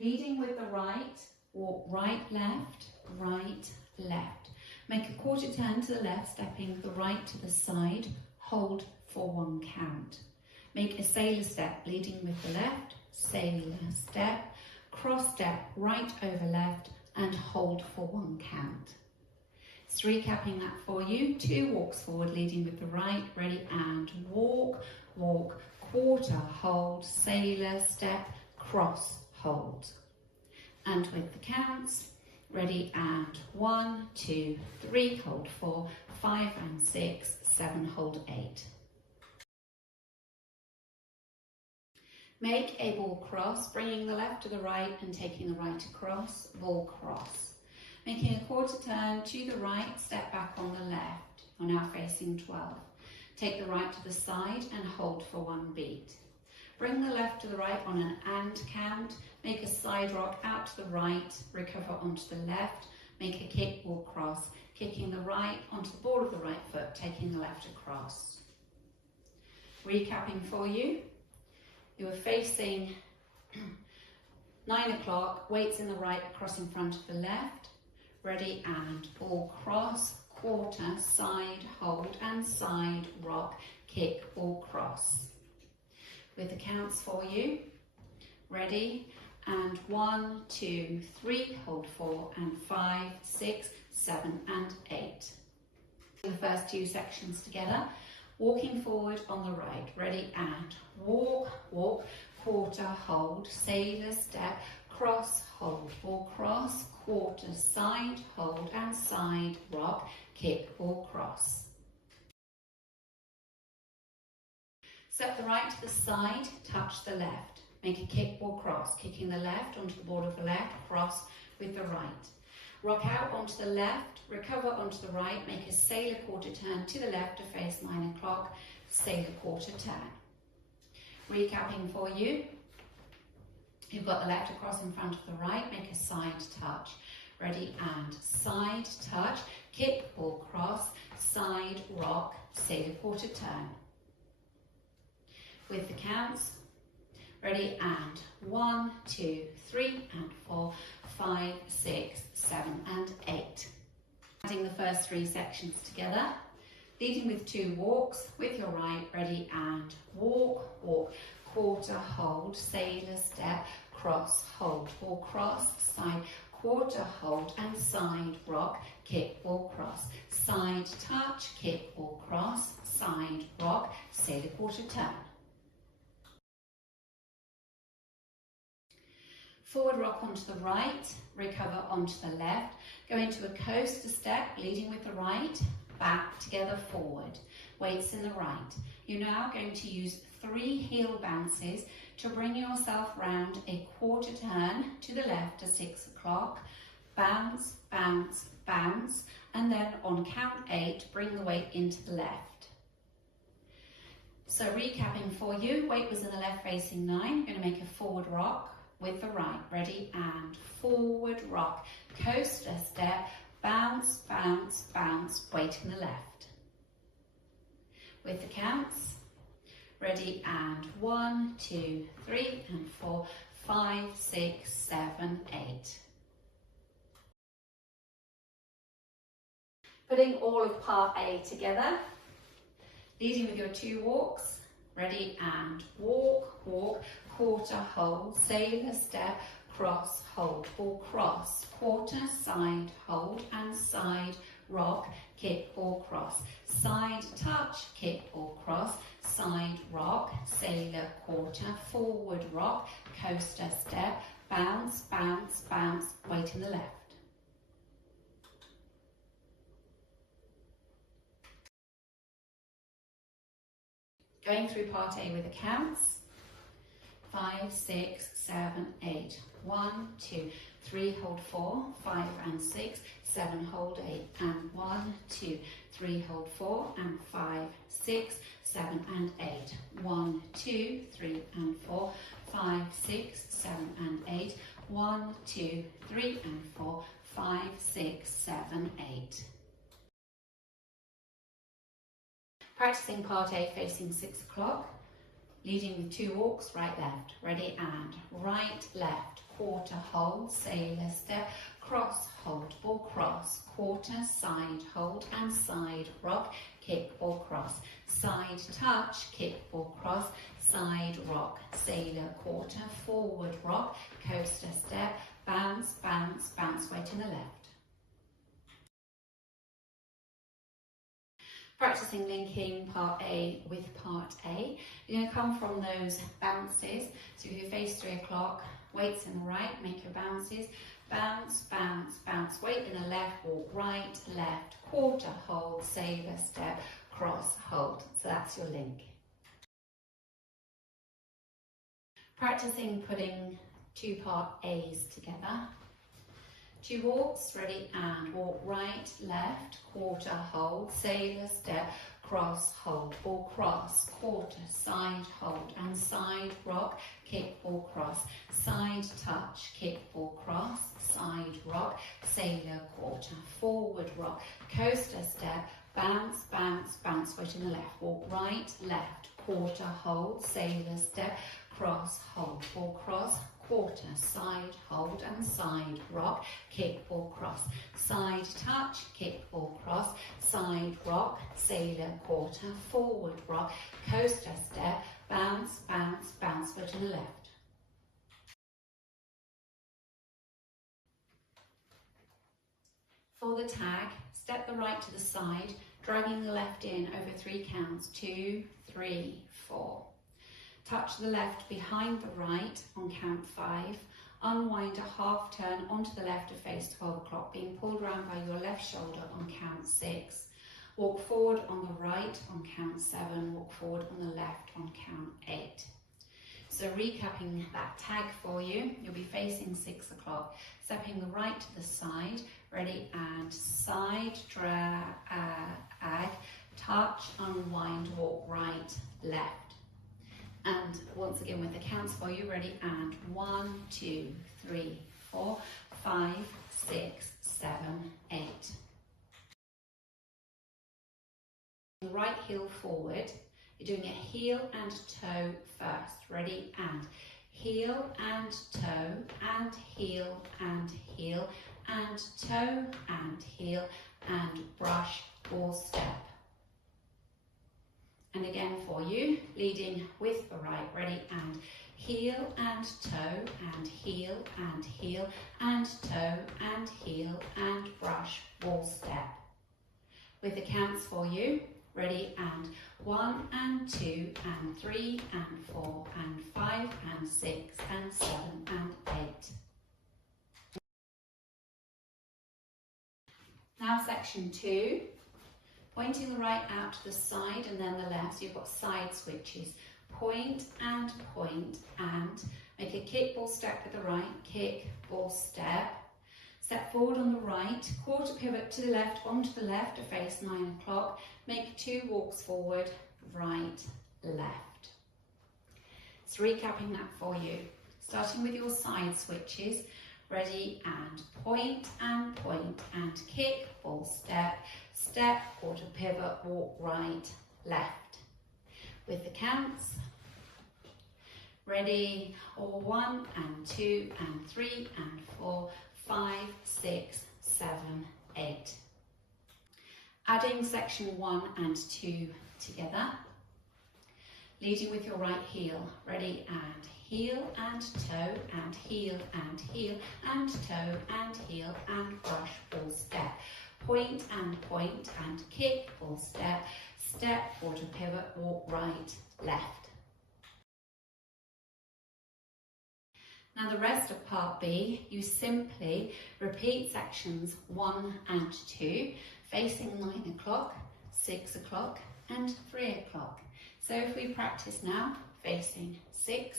Leading with the right, walk right, left, right, left. Make a quarter turn to the left, stepping the right to the side, hold for 1 count. Make a sailor step, leading with the left, sailor step, cross step, right over left, and hold for 1 count. It's recapping that for you. 2 walks forward, leading with the right, ready, and walk, walk, quarter, hold, sailor step, cross, hold. And with the counts, ready, and 1, 2, 3, hold 4, 5 and 6, 7, hold 8. Make a ball cross, bringing the left to the right and taking the right across, ball cross. Making a quarter turn to the right, step back on the left. You're now facing 12. Take the right to the side and hold for 1 beat. Bring the left to the right on an and count. Make a side rock out to the right, recover onto the left. Make a kick ball cross, kicking the right onto the ball of the right foot, taking the left across. Recapping for you. You are facing 9 o'clock, weights in the right, across in front of the left. Ready, and ball cross, quarter, side, hold, and side, rock, kick, ball cross. With the counts for you. Ready, and 1, 2, 3, hold 4, and 5, 6, 7, and 8. The first 2 sections together. Walking forward on the right, ready, and walk, walk, quarter, hold, sailor step, cross, hold, ball cross, quarter, side, hold, and side, rock, kick, ball cross. Step the right to the side, touch the left. Make a kick ball cross, kicking the left onto the ball of the left, cross with the right. Rock out onto the left, recover onto the right, make a sailor quarter turn to the left to face 9 o'clock, sailor quarter turn. Recapping for you. You've got the left across in front of the right, make a side touch. Ready, and side touch, kick ball cross, side rock, sailor quarter turn. With the counts, ready, and 1, 2, 3, and 4, 5, 6, 7, and 8. Adding the first 3 sections together, leading with 2 walks with your right, ready, and walk, walk, quarter, hold, sailor step, cross, hold, ball cross, side, quarter, hold, and side, rock, kick, ball cross, side touch, kick, ball cross, side, rock, sailor quarter turn. Forward rock onto the right, recover onto the left, go into a coaster step, leading with the right, back, together, forward, weights in the right. You're now going to use 3 heel bounces to bring yourself round a quarter turn to the left to 6 o'clock, bounce, bounce, bounce, and then on count 8, bring the weight into the left. So recapping for you, weight was in the left facing 9, you're going to make a forward rock, with the right, ready, and forward rock, coaster step, bounce, bounce, bounce, weight in the left. With the counts, ready, and 1, 2, 3, and 4, 5, 6, 7, 8. Putting all of part A together, leading with your 2 walks, ready, and walk, walk, quarter, hold, sailor step, cross, hold, ball cross, quarter, side, hold, and side, rock, kick, ball cross, side touch, kick, ball cross, side rock, sailor quarter, forward rock, coaster step, bounce, bounce, bounce, weight in the left. Going through part A with the counts. 5, 6, 7, 8. 1, 2, 3, hold 4, 5 and 6, 7, hold 8, and 1, 2, 3, hold 4, and 5, 6, 7, and 8. 1, 2, 3, and 4, 5, 6, 7, and 8. 1, 2, 3, and 4, 5, 6, 7, 8. Practicing part A facing 6 o'clock. leading with 2 walks, right, left. Ready, and right, left, quarter, hold, sailor, step, cross, hold, ball, cross, quarter, side, hold, and side, rock, kick, ball, cross, side, touch, kick, ball, cross, side, rock, sailor, quarter, forward, rock, coaster, step, bounce, bounce, bounce, weight in the left. Practicing linking part A with part A. You're going to come from those bounces. So if you face 3 o'clock, weights in the right, make your bounces. Bounce, bounce, bounce, weight in the left, walk right, left, quarter, hold, sailor, step, cross, hold. So that's your link. Practicing putting 2 part A's together. 2 walks, ready, and walk right, left, quarter, hold, sailor, step, cross, hold, ball, cross, quarter, side, hold, and side, rock, kick, ball, cross, side, touch, kick, ball, cross, side, rock, sailor, quarter, forward, rock, coaster, step, bounce, bounce, bounce, weight in the left, walk right, left, quarter, hold, sailor, step, cross, hold, ball, cross, quarter, side, hold, and side, rock, kick, ball, cross, side, touch, kick, ball, cross, side, rock, sailor, quarter, forward, rock, coaster, step, bounce, bounce, bounce, foot to the left. For the tag, step the right to the side, dragging the left in over 3 counts, 2, 3, 4. Touch the left behind the right on count 5. Unwind a half turn onto the left to face 12 o'clock, being pulled around by your left shoulder on count 6. Walk forward on the right on count 7. Walk forward on the left on count 8. So recapping that tag for you, you'll be facing 6 o'clock. Stepping the right to the side, ready, and side, drag, touch, unwind, walk right, left. And once again with the counts for you, ready, and 1, 2, 3, 4, 5, 6, 7, 8. The right heel forward, you're doing a heel and toe first, ready, and heel and toe, and heel and heel, and toe and heel, and brush or step. And again for you, leading with the right, ready, and heel and toe, and heel and heel, and toe and heel, and brush, wall step. With the counts for you, ready, and 1 and 2 and 3 and 4 and 5 and 6 and 7 and 8. Now section 2. Pointing the right out to the side and then the left, so you've got side switches. Point and make a kick, ball, step with the right, kick, ball, step. Step forward on the right, quarter pivot to the left, onto the left to face 9 o'clock. Make 2 walks forward, right, left. So recapping that for you. Starting with your side switches. Ready, and kick, ball, step, step, quarter pivot, walk right, left. With the counts, ready, or 1 and 2 and 3 and 4, 5, 6, 7, 8. Adding section 1 and 2 together. Leading with your right heel, ready, and heel and toe, and heel and heel, and toe and heel, and brush, ball, step. Point and kick, ball, step, step, quarter pivot, walk right, left. Now the rest of part B, you simply repeat sections 1 and 2, facing 9 o'clock, 6 o'clock, and 3 o'clock. So if we practice now, facing 6,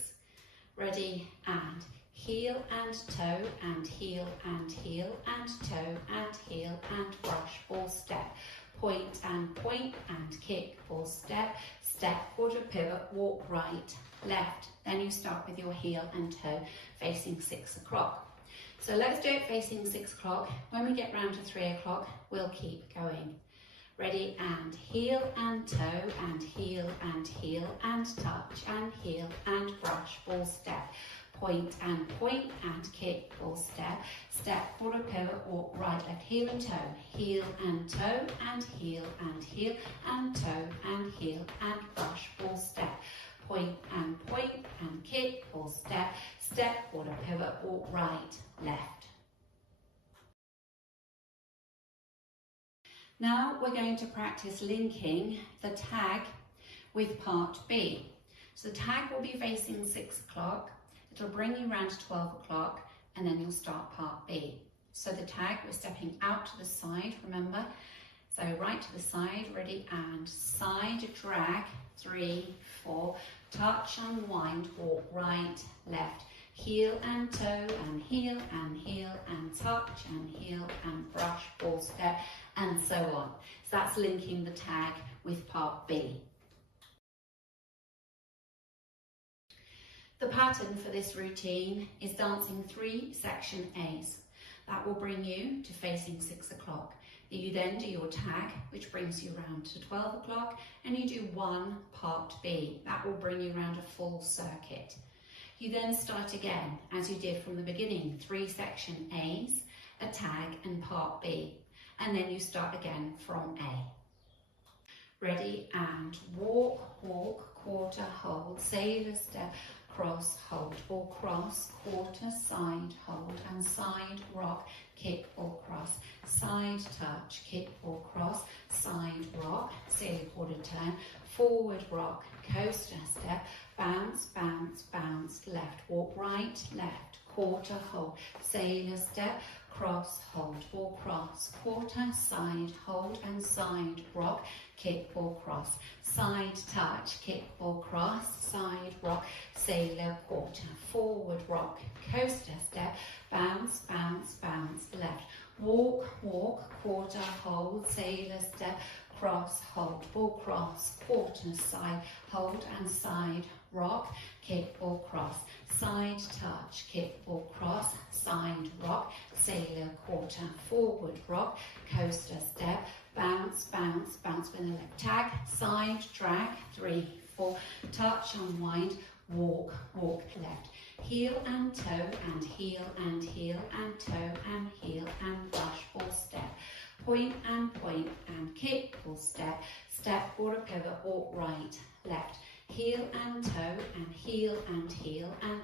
ready, and heel and toe, and heel and heel, and toe and heel, and brush, ball, step. Point and kick, ball, step, step, quarter pivot, walk right, left. Then you start with your heel and toe facing 6 o'clock. So let's do it facing 6 o'clock. When we get round to 3 o'clock, we'll keep going. Ready, and heel and toe, and heel and heel, and touch, and heel and brush, ball step. Point and kick, ball step. Step, quarter pivot, walk right, left, heel and toe. Heel and toe, and heel and heel, and toe and heel, and brush, ball step. Point and kick, ball step. Step, quarter pivot, walk right, left. Now we're going to practice linking the tag with part B. So the tag will be facing 6 o'clock, it'll bring you around to 12 o'clock, and then you'll start part B. So the tag, we're stepping out to the side, remember? So right to the side, ready, and side drag, 3, 4, touch, unwind, walk right, left, heel and toe, and heel and touch, and heel and brush, ball step, and so on. So that's linking the tag with part B. The pattern for this routine is dancing 3 section A's. That will bring you to facing 6 o'clock. You then do your tag, which brings you round to 12 o'clock, and you do 1 part B. That will bring you round a full circuit. You then start again, as you did from the beginning, 3 section A's, a tag and part B. And then you start again from A. Ready, and walk, quarter, hold, sailor step, cross, hold, or cross, quarter, side, hold, and side, rock, kick or cross, side touch, kick or cross, side rock, sailor quarter turn, forward rock, coaster step, bounce, left, walk right, left, quarter, hold, sailor step, cross, hold, or cross, quarter, side, hold, and side rock, kick or cross, side touch, kick or cross, side rock, sailor quarter, forward rock, coaster step, bounce, left, walk, quarter, hold, sailor step, cross, hold, or cross, quarter, side, hold, and side rock, kick or cross, side touch, kick or cross, side rock, sailor quarter, forward rock, coaster step, bounce with the left tag, side drag, 3, 4, touch, unwind, walk left, heel and toe, and heel and toe and heel and brush or step, point and kick or step, step, quarter pivot, walk right, left, heel and toe, and heel and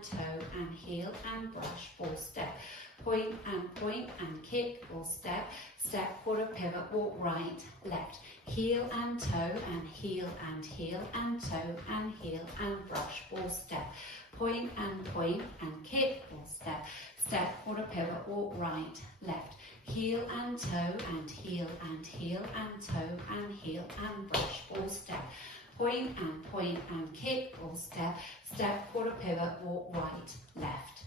toe and heel and brush or step, point and kick or step, step, quarter pivot, walk right, left, heel and toe, and heel and toe and heel and brush or step, point and kick or step, step, quarter pivot, walk right, left, heel and toe, and heel and toe and heel and brush or step, point and kick or step, step, quarter pivot, walk right, left.